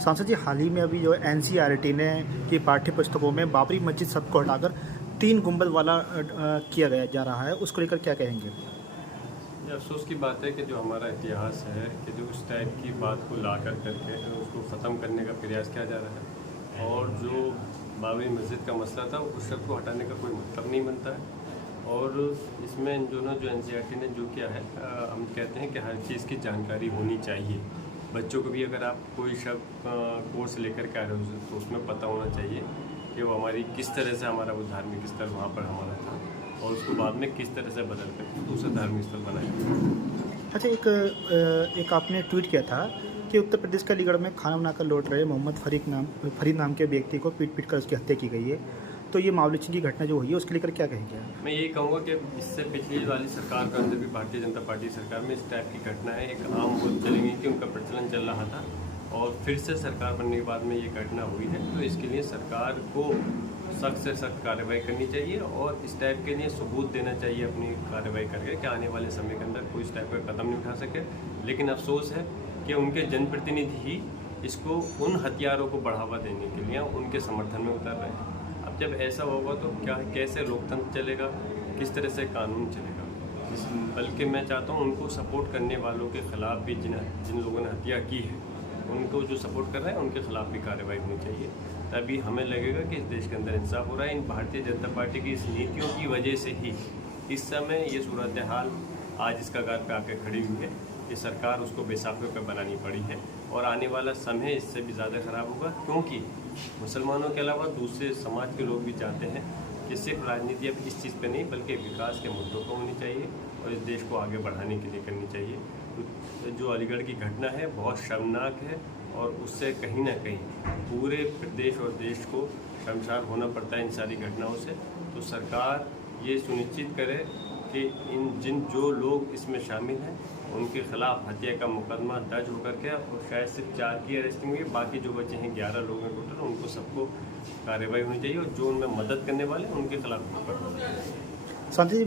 सांसद जी, हाल ही में अभी जो एनसीईआरटी ने की पाठ्य पुस्तकों में बाबरी मस्जिद सब को हटाकर 3 गुंबद वाला किया गया जा रहा है, उसको लेकर क्या कहेंगे? ये अफसोस की बात है कि जो हमारा इतिहास है कि जो उस टाइप की बात को ला कर करके उसको ख़त्म करने का प्रयास किया जा रहा है, और जो बाबरी मस्जिद का मसला था उस सब को हटाने का कोई मतलब नहीं बनता है। और इसमें जो एनसीईआरटी ने जो किया है, हम कहते हैं कि हर चीज़ की जानकारी होनी चाहिए। बच्चों को भी अगर आप कोई कोर्स लेकर के आ रहे हो तो उसमें पता होना चाहिए कि वो हमारी किस तरह से हमारा वो धार्मिक स्थल वहाँ पर हमारा था और उसको बाद में किस तरह से बदल कर दूसरा धार्मिक स्थल बनाया। अच्छा, एक आपने ट्वीट किया था कि उत्तर प्रदेश के अलीगढ़ में खाना बनाकर लौट रहे मोहम्मद फरीद नाम के व्यक्ति को पीट कर उसकी हत्या की गई है, तो ये मामले की घटना जो हुई है उसके लेकर क्या कहेंगे? मैं यही कहूँगा कि इससे पिछली वाली सरकार के अंदर भी भारतीय जनता पार्टी सरकार में इस टाइप की घटना है, एक आम बोल चली गई कि उनका प्रचलन चल रहा था और फिर से सरकार बनने के बाद में ये घटना हुई है। तो इसके लिए सरकार को सख्त से सख्त कार्रवाई करनी चाहिए और इस टाइप के लिए सबूत देना चाहिए अपनी कार्रवाई करके कि आने वाले समय के अंदर कोई इस टाइप का कदम नहीं उठा सके। लेकिन अफसोस है कि उनके जनप्रतिनिधि ही इसको उन हथियारों को बढ़ावा देने के लिए उनके समर्थन में उतर रहे हैं। अब जब ऐसा होगा तो कैसे लोकतंत्र चलेगा, किस तरह से कानून चलेगा? बल्कि मैं चाहता हूँ उनको सपोर्ट करने वालों के खिलाफ भी जिन लोगों ने हत्या की है, उनको जो सपोर्ट कर रहे हैं उनके खिलाफ भी कार्रवाई होनी चाहिए। तभी हमें लगेगा कि इस देश के अंदर इंसाफ हो रहा है। इन भारतीय जनता पार्टी की इस नीतियों की वजह से ही इस समय ये सूरत हाल आज इस कगार पे आकर खड़ी हुई है कि सरकार उसको बेसाखियों पर बनानी पड़ी है और आने वाला समय इससे भी ज़्यादा ख़राब होगा, क्योंकि मुसलमानों के अलावा दूसरे समाज के लोग भी चाहते हैं कि सिर्फ राजनीति अब इस चीज़ पे नहीं बल्कि विकास के मुद्दों पर होनी चाहिए और इस देश को आगे बढ़ाने के लिए करनी चाहिए। तो जो अलीगढ़ की घटना है बहुत शर्मनाक है और उससे कहीं ना कहीं पूरे प्रदेश और देश को शर्मसार होना पड़ता है इन सारी घटनाओं से। तो सरकार ये सुनिश्चित करे कि जो लोग इसमें शामिल हैं उनके खिलाफ हत्या का मुकदमा दर्ज होकर के, और शायद सिर्फ 4 की अरेस्टिंग हुई, बाकी जो बचे हैं 11 लोग हैं टोटल, उनको सबको कार्रवाई होनी चाहिए और जो उनमें मदद करने वाले उनके खिलाफ मुकदमा। सांसद जी,